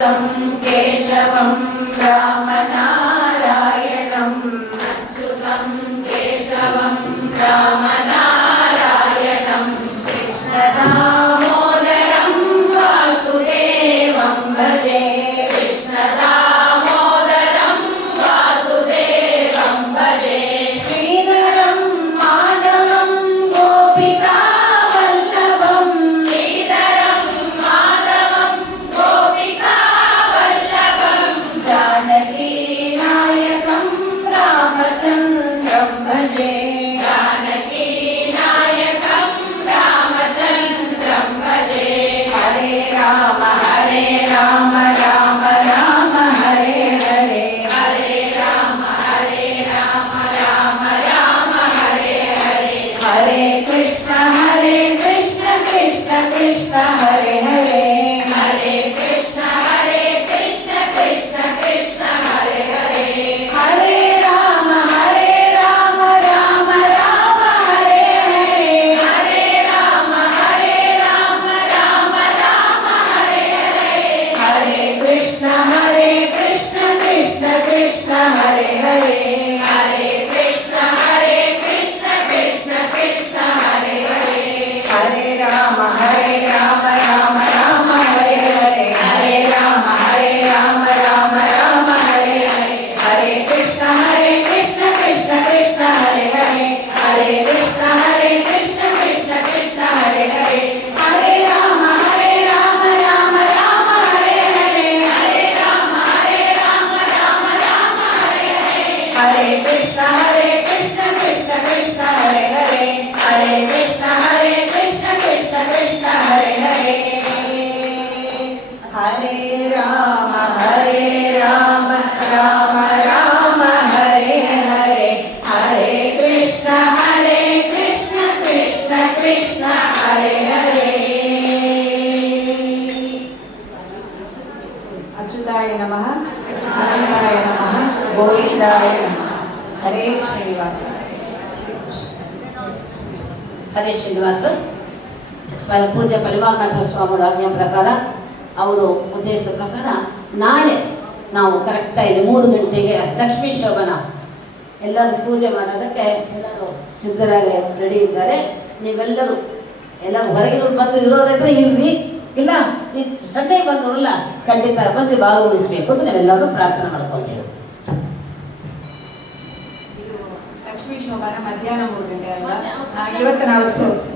केशवं रामनारायणम् अच्युतं केशवं रामनारायणम् कृष्णदामोदरं वासुदेवं भजे कृष्णदामोदरं वासुदेवं भजे श्रीधरं माधवं गोपिकावल्लभं श्रीधरं माधवं गोपिकावल्लभं जानकीनायकं रामचन्द्रं भजे जानकीनायकं रामचन्द्रं भजे हरे राम राम राम हरे हरे हरे राम राम राम हरे हरे हरे कृष्ण कृष्ण कृष्ण हरे हरे हरे कृष्ण कृष्ण कृष्ण हरे हरे हरे राम राम राम हरे हरे हरे राम राम राम हरे हरे हरे कृष्ण कृष्ण कृष्ण हरे हरे हरे कृष्ण कृष्ण कृष्ण हरे हरे हरे राम राम राम हरे हरे हरे राम राम राम हरे हरे हरे कृष्ण कृष्ण कृष्ण हरे हरे हरे कृष्ण कृष्ण कृष्ण हरे हरे हरे राम राम राम हरे हरे हरे राम राम राम हरे हरे हरे कृष्ण कृष्ण कृष्ण हरे हरे हरे कृष्ण कृष्ण कृष्ण हरे हरे हरे राम राम राम हरे हरे हरे कृष्ण कृष्ण हरे हरे अच्युताय नमः अनंताय नमः गोविंदाय नमः हरे श्रीनिवास ಹರೇ ಶ್ರೀನಿವಾಸ ಪೂಜ್ಯ ಪರಿವಾರನಾಥ ಸ್ವಾಮಿಗಳ ಆಜ್ಞೆ ಪ್ರಕಾರ ಅವರು ಉದ್ದೇಶ ಪ್ರಕಾರ ನಾಳೆ ನಾವು ಕರೆಕ್ಟಾಗಿ 3 ಗಂಟೆಗೆ ಲಕ್ಷ್ಮೀ ಶೋಭನ ಎಲ್ಲರೂ ಪೂಜೆ ಮಾಡೋದಕ್ಕೆ ಎಲ್ಲರೂ ಸಿದ್ಧರಾಗಿ ರೆಡಿ ಇದ್ದಾರೆ. ನೀವೆಲ್ಲರೂ ಎಲ್ಲರೂ ಹೊರಗಿನವ್ರು ಬಂದು ಇರೋದಾದ್ರೆ ಇರ್ರಿ, ಇಲ್ಲ ಈ ಸಂಡೇ ಬಂದವರಲ್ಲ ಖಂಡಿತ ಬಂದು ಭಾಗವಹಿಸಬೇಕು ಅಂತ ನಾವೆಲ್ಲರೂ ಪ್ರಾರ್ಥನೆ ಮಾಡ್ಕೊಳ್ತೀವಿ. ಲಕ್ಷ್ಮೀ ಶೋಭನ ಮಧ್ಯಾಹ್ನ 3 ಗಂಟೆ ಅಲ್ವಾ? ಇವತ್ತು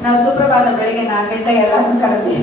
ನಾವು ಸುಪ್ರಭಾತ ಬೆಳಿಗ್ಗೆ 4 ಗಂಟೆ ಎಲ್ಲರೂ ಕರೆದಿ